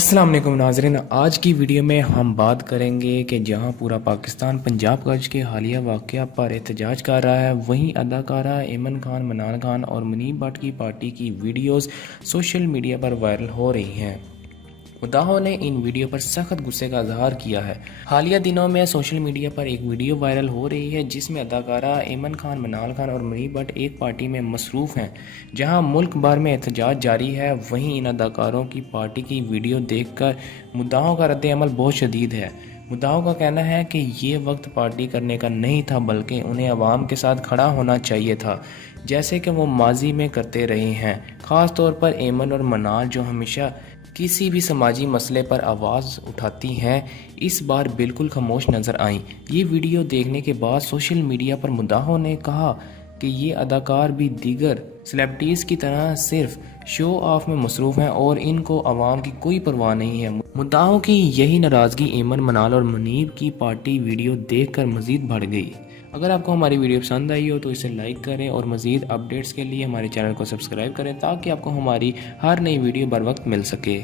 अस्सलाम वालेकुम नाज़रीन, आज की वीडियो में हम बात करेंगे कि जहां पूरा पाकिस्तान पंजाब गश्त के हालिया वाक़या पर एहतजाज कर रहा है, वहीं अदाकारा एमन खान, मनान खान और मुनीब भट्ट की पार्टी की वीडियोस सोशल मीडिया पर वायरल हो रही हैं। मुद्दाहों ने इन वीडियो पर सख्त गुस्से का इजहार किया है। हालिया दिनों में सोशल मीडिया पर एक वीडियो वायरल हो रही है जिसमें अदाकारा एमन खान, मनाल खान और मुनीब भट्ट एक पार्टी में मसरूफ़ हैं। जहां मुल्क भर में एहतजाज जारी है, वहीं इन अदाकारों की पार्टी की वीडियो देखकर मुद्दाहों का रद्द-ए-अमल बहुत शदीद है। मुद्दाहों का कहना है कि ये वक्त पार्टी करने का नहीं था, बल्कि उन्हें अवाम के साथ खड़ा होना चाहिए था, जैसे कि वो माजी में करते रहे हैं। ख़ास तौर पर एमन और मनाल, जो हमेशा किसी भी समाजी मसले पर आवाज़ उठाती हैं, इस बार बिल्कुल खामोश नज़र आईं। ये वीडियो देखने के बाद सोशल मीडिया पर मुद्दाहों ने कहा कि ये अदाकार भी दीगर सेलिब्रिटीज़ की तरह सिर्फ शो ऑफ में मसरूफ़ हैं और इनको आवाम की कोई परवाह नहीं है। मुद्दाहों की यही नाराज़गी एमन, मनाल और मुनीब की पार्टी वीडियो देखकर मज़ीद बढ़ गई। अगर आपको हमारी वीडियो पसंद आई हो तो इसे लाइक करें और मज़ीद अपडेट्स के लिए हमारे चैनल को सब्सक्राइब करें ताकि आपको हमारी हर नई वीडियो बर वक्त मिल सके।